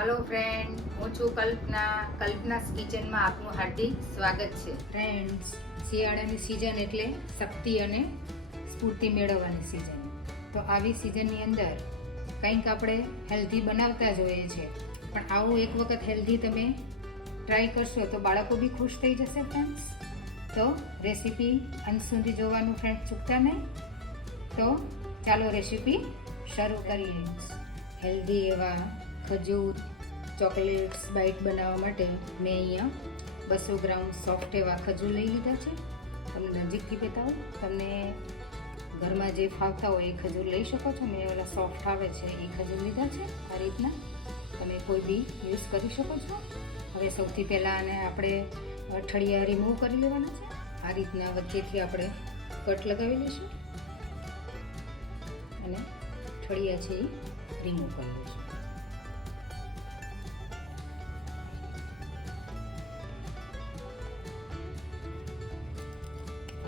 Hello friend, હું છું કલ્પનાસ કિચનમાં આપનું હાર્દિક સ્વાગત છે. ફ્રેન્ડ્સ, શિયાળાની સિઝન એટલે શક્તિ અને સ્ફૂર્તિ મેળવવાની સિઝન. તો આવી સિઝનની અંદર કંઈક આપણે હેલ્ધી બનાવતા જ હોઈએ છીએ, પણ આવું એક વખત હેલ્ધી તમે ટ્રાય કરશો તો બાળકો બી ખુશ થઈ જશે ફ્રેન્ડ્સ. તો રેસીપી અંત સુધી જોવાનું ફ્રેન્ડ્સ ચૂકતા નહીં. તો ચાલો રેસીપી શરૂ કરીએ. હેલ્ધી એવા ખજૂર ચોકલેટ્સ બાઇટ બનાવવા માટે મેં અહીંયા 200 ગ્રામ સોફ્ટ એવા ખજૂર લઈ લીધા છે. તમને નજીકથી બતાવું, તમને ઘરમાં જે ફાવતા હોય એ ખજૂર લઈ શકો છો. મેં ઓલા સોફ્ટ આવે છે એ ખજૂર લીધા છે. આ રીતના તમે કોઈ બી યુઝ કરી શકો છો. હવે સૌથી પહેલાં આને આપણે ઠળિયા રિમૂવ કરી લેવાના છે. આ રીતના વચ્ચેથી આપણે કટ લગાવી લઈશું અને ઠળિયા છે એ રિમૂવ કરી લઈશું.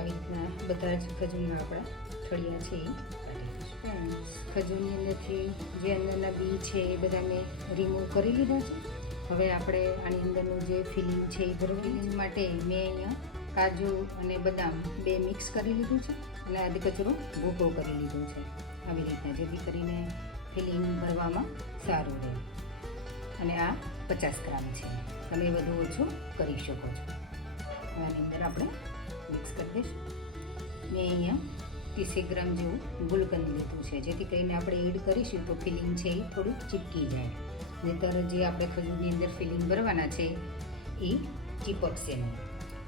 આવી રીતના બધા જ ખજૂરના આપણા ઠળિયા છે એ કાઢી લઈશું. ખજૂરની અંદરથી જે અંદરના બી છે એ બધા મેં રિમૂવ કરી લીધા છે. હવે આપણે આની અંદરનું જે ફિલિંગ છે એ ફિલિંગ માટે મેં અહીંયા કાજુ અને બદામ બે મિક્સ કરી લીધું છે અને આદિ કચરો ભૂકો કરી લીધો છે. આવી રીતના, જેથી કરીને ફિલિંગ ભરવામાં સારું રહે. અને આ 50 ગ્રામ છે, તમે વધુ ઓછું કરી શકો છો. આની અંદર આપણે મિક્સ કરી દઈશું. મેં અહીંયા 30 ગ્રામ જેવું ગુલકંદ લીધું છે, જેથી કરીને આપણે એડ કરીશું તો ફિલિંગ છે એ થોડું ચીપકી જાય. નહીંતર જે આપણે ખજૂરની અંદર ફિલિંગ ભરવાના છે એ ચીપકશે નહીં.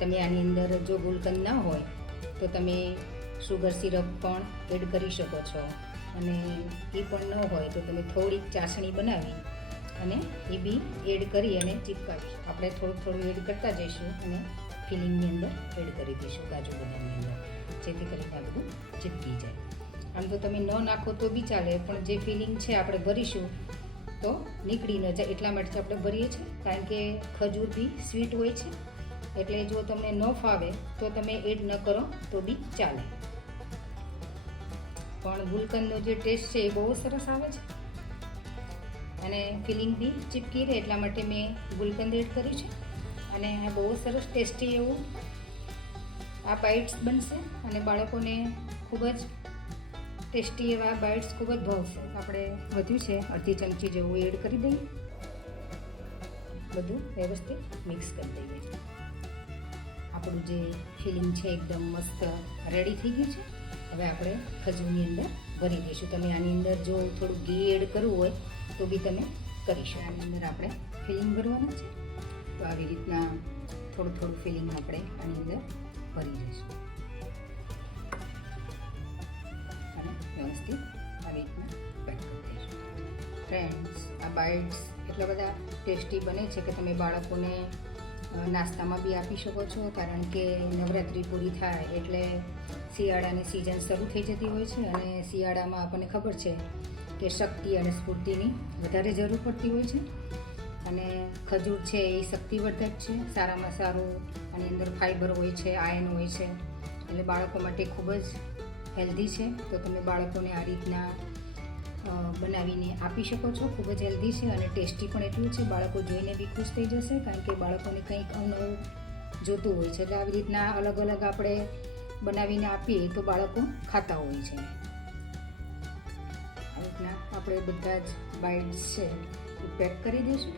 તમે આની અંદર જો ગુલકંદ ના હોય તો તમે શુગર સિરપ પણ એડ કરી શકો છો, અને એ પણ ન હોય તો તમે થોડીક ચાસણી બનાવી અને એ બી એડ કરી અને ચીપકાવીશું. આપણે થોડું એડ કરતા જઈશું અને ફિલિંગની અંદર એડ કરી દઈશું કાજુ બદામની અંદર, જેથી કરીને આ બધું ચીપકી જાય. આમ તો તમે ન નાખો તો બી ચાલે, પણ જે ફિલિંગ છે આપણે ભરીશું તો નીકળી ન જાય, એટલા માટે આપણે ભરીએ છીએ. કારણ કે ખજૂર બી સ્વીટ હોય છે, એટલે જો તમને ન ફાવે તો તમે એડ ન કરો તો બી ચાલે. પણ ગુલકંદનો જે ટેસ્ટ છે એ બહુ સરસ આવે છે અને ફિલિંગ બી ચીપકી રહે, એટલા માટે મેં ગુલકંદ એડ કર્યું છે. અને બહુ સરસ ટેસ્ટી એવું આ બાઇટ્સ બનશે અને બાળકોને ખૂબ જ ટેસ્ટી એવા બાઇટ્સ ખૂબ જ ભાવશે. આપણે વધ્યું છે અડધી ચમચી જેવું એડ કરી દઈએ. બધું વ્યવસ્થિત મિક્સ કરી દઈએ. આપણું જે ફિલિંગ છે એકદમ મસ્ત રેડી થઈ ગયું છે. હવે આપણે ખજૂરની અંદર ભરી દઈશું. તમે આની અંદર જો થોડું ઘી એડ કરવું હોય તો બી તમે કરી શકો. આની અંદર આપણે ફિલિંગ ભરવાનું છે, તો આવી રીતના થોડું ફિલિંગ આપણે આની અંદર ભરી દઈશું અને વ્યવસ્થિત આવી રીતના પેક કરી દઈશું. ફ્રેન્ડ્સ, આ બાઇટ્સ એટલા બધા ટેસ્ટી બને છે કે તમે બાળકોને નાસ્તામાં બી આપી શકો છો. કારણ કે નવરાત્રિ પૂરી થાય એટલે શિયાળાની સિઝન શરૂ થઈ જતી હોય છે, અને શિયાળામાં આપણને ખબર છે કે શક્તિ અને સ્ફૂર્તિની વધારે જરૂર પડતી હોય છે. અને ખજૂર છે એ શક્તિવર્ધક છે, સારામાં સારું. આની અંદર ફાઈબર હોય છે, આયર્ન હોય છે, એટલે બાળકો માટે ખૂબ જ હેલ્ધી છે. તો તમે બાળકોને આ રીતના બનાવીને આપી શકો છો. ખૂબ જ હેલ્ધી છે અને ટેસ્ટી પણ એટલું છે. બાળકો જોઈને બી ખુશ થઈ જશે, કારણ કે બાળકોને કંઈક અવનવું જોતું હોય છે. એટલે આવી રીતના અલગ અલગ આપણે બનાવીને આપીએ તો બાળકો ખાતા હોય છે. આવી રીતના આપણે બધા જ બાઇટ્સ છે એ પેક કરી દઈશું.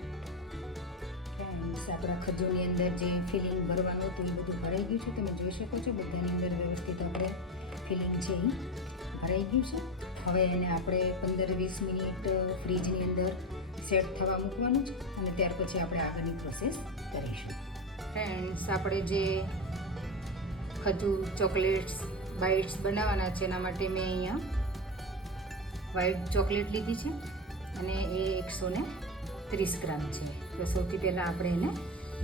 આપણા ખજૂરની અંદર જે ફિલિંગ ભરવાનું હતું એ બધું ભરાઈ ગયું છે. તમે જોઈ શકો છો બધાની અંદર વ્યવસ્થિત આપણે ફિલિંગ છે એ ભરાઈ ગયું છે. હવે એને આપણે 15-20 મિનિટ ફ્રીજની અંદર સેટ થવા મૂકવાનું છે અને ત્યાર પછી આપણે આગળની પ્રોસેસ કરીશું. ફ્રેન્ડ્સ, આપણે જે ખજૂર ચોકલેટ્સ બાઇટ્સ બનાવવાના છે એના માટે મેં અહીંયા વ્હાઈટ ચોકલેટ લીધી છે અને એ 130 ગ્રામ છે. તો સૌથી પહેલાં આપણે એને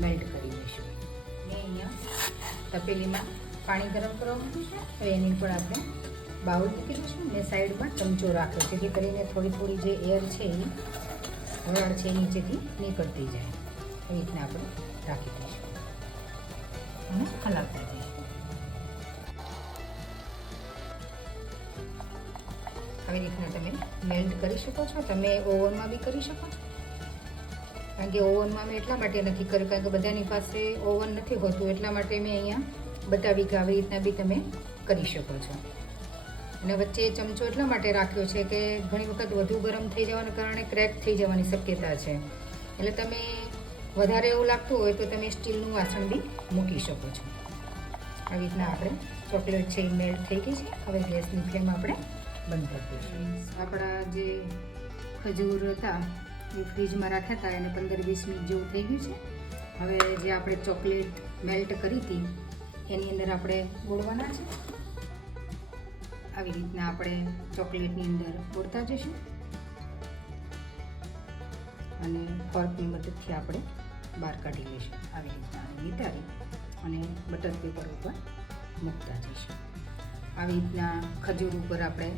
મેલ્ટ કરી લઈશું. મેં અહીંયા તપેલીમાં પાણી ગરમ કરવા મૂક્યું છે. હવે એની પર આપણે બાઉલ મૂકી દઈશું અને સાઈડમાં ચમચો રાખ્યો, જેથી કરીને થોડી જે એર છે એ વરાળ છે નીચેથી નીકળતી જાય. એ રીતના આપણે રાખી દઈશું અને હલાવતા જઈશું. આવી રીતના તમે મેલ્ટ કરી શકો છો. તમે ઓવનમાં બી કરી શકો છો. કારણ કે ઓવનમાં મેં એટલા માટે નથી કર્યું કારણ કે બધાની પાસે ઓવન નથી હોતું, એટલા માટે મેં અહીંયા બતાવી કે આવી રીતના બી તમે કરી શકો છો. અને વચ્ચે ચમચો એટલા માટે રાખ્યો છે કે ઘણી વખત વધુ ગરમ થઈ જવાના કારણે ક્રેક થઈ જવાની શક્યતા છે. એટલે તમે વધારે એવું લાગતું હોય તો તમે સ્ટીલનું વાસણ બી મૂકી શકો છો. આવી રીતના આપણે ચોકલેટ છે એ મેલ્ટ થઈ ગઈ છે. હવે ગેસની ફ્લેમ આપણે બંધ કરી દઈશું. આપણા જે ખજૂર હતા એ ફ્રીજમાં રાખ્યા હતા એને 15-20 મિનિટ જેવું થઈ ગયું છે. હવે જે આપણે ચોકલેટ મેલ્ટ કરી હતી એની અંદર આપણે બોળવાના છે. આવી રીતના આપણે ચોકલેટની અંદર બોળતા જઈશું અને ફોર્કની મદદથી આપણે બહાર કાઢી લઈશું. આવી રીતના નિતારી અને બટર પેપર ઉપર મૂકતા જઈશું. આવી રીતના ખજૂર ઉપર આપણે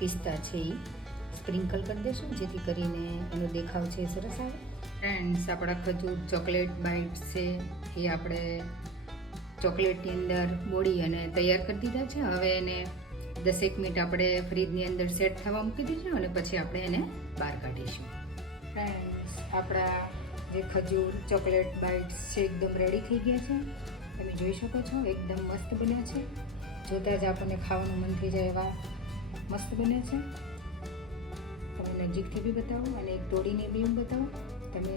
પિસ્તા છે એ સ્પ્રિંકલ કરી દઈશું જેથી કરીને એનો દેખાવ છે એ સરસ આવે. ફ્રેન્ડ્સ, આપણા ખજૂર ચોકલેટ બાઇટ્સ છે એ આપણે ચોકલેટની અંદર બોળી અને તૈયાર કરી દીધા છે. હવે એને 10 મિનિટ આપણે ફ્રીજની અંદર સેટ થવા મૂકી દઈશું અને પછી આપણે એને બહાર કાઢીશું. ફ્રેન્ડ્સ, આપણા જે ખજૂર ચોકલેટ બાઇટ્સ છે એકદમ રેડી થઈ ગયા છે. તમે જોઈ શકો છો એકદમ મસ્ત બન્યા છે. જોતાં જ આપણને ખાવાનું મન થઈ જાય એવા મસ્ત બન્યા છે. તમે નજીકથી બી બતાવો અને એક તોડીને બી હું બતાવો. તમે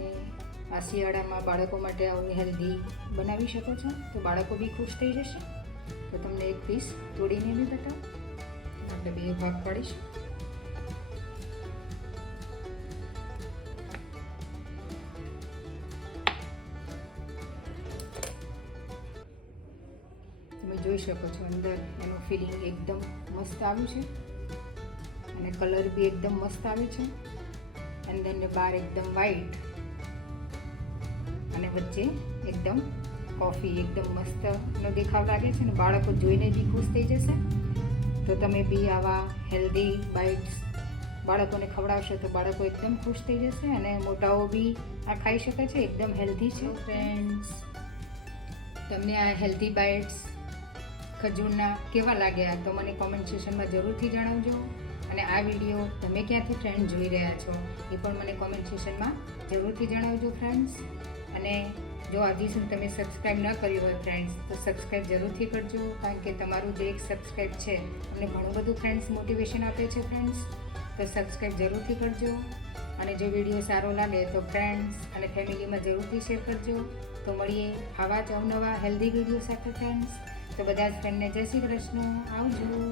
આ શિયાળામાં બાળકો માટે આવું હેલ્ધી બનાવી શકો છો તો બાળકો બી ખુશ થઈ જશે. તો તમને એક પીસ તોડીને બી બતાવો. આપણે 2 ભાગ પાડીશું. તમે જોઈ શકો છો અંદર એનું ફિલિંગ એકદમ મસ્ત આવ્યું છે અને કલર બી એકદમ મસ્ત આવ્યું છે. અંદરને બહાર એકદમ વ્હાઈટ અને વચ્ચે એકદમ કોફી એકદમ મસ્તનો દેખાવ લાગે છે અને બાળકો જોઈને બી ખુશ થઈ જશે. તો તમે બી આવા હેલ્ધી બાઇટ્સ બાળકોને ખવડાવશો તો બાળકો એકદમ ખુશ થઈ જશે અને મોટાઓ બી આ ખાઈ શકે છે. એકદમ હેલ્ધી છે. ફ્રેન્ડ્સ, તમને આ હેલ્ધી બાઇટ્સ ખજૂરના કેવા લાગ્યા તો મને કોમેન્ટ સેક્શનમાં જરૂરથી જણાવજો. અને આ વિડીયો તમે ક્યાંથી ફ્રેન્ડ જોઈ રહ્યા છો એ પણ મને કોમેન્ટ સેક્શનમાં જરૂરથી જણાવજો ફ્રેન્ડ્સ. અને જો હજી સુધી તમે સબસ્ક્રાઈબ ન કર્યું હોય ફ્રેન્ડ્સ તો સબસ્ક્રાઈબ જરૂરથી કરજો કારણ કે તમારું જે એક સબસ્ક્રાઈબ છે અમને ઘણું બધું ફ્રેન્ડ્સ મોટિવેશન આપે છે ફ્રેન્ડ્સ. તો સબસ્ક્રાઈબ જરૂરથી કરજો અને જો વિડીયો સારો લાગે તો ફ્રેન્ડ્સ અને ફેમિલીમાં જરૂરથી શેર કરજો. તો મળીએ આવા જ અવનવા હેલ્ધી વિડીયો સાથે ફ્રેન્ડ્સ. તો બધા જ ફ્રેન્ડને જય શ્રી કૃષ્ણ. આવજો.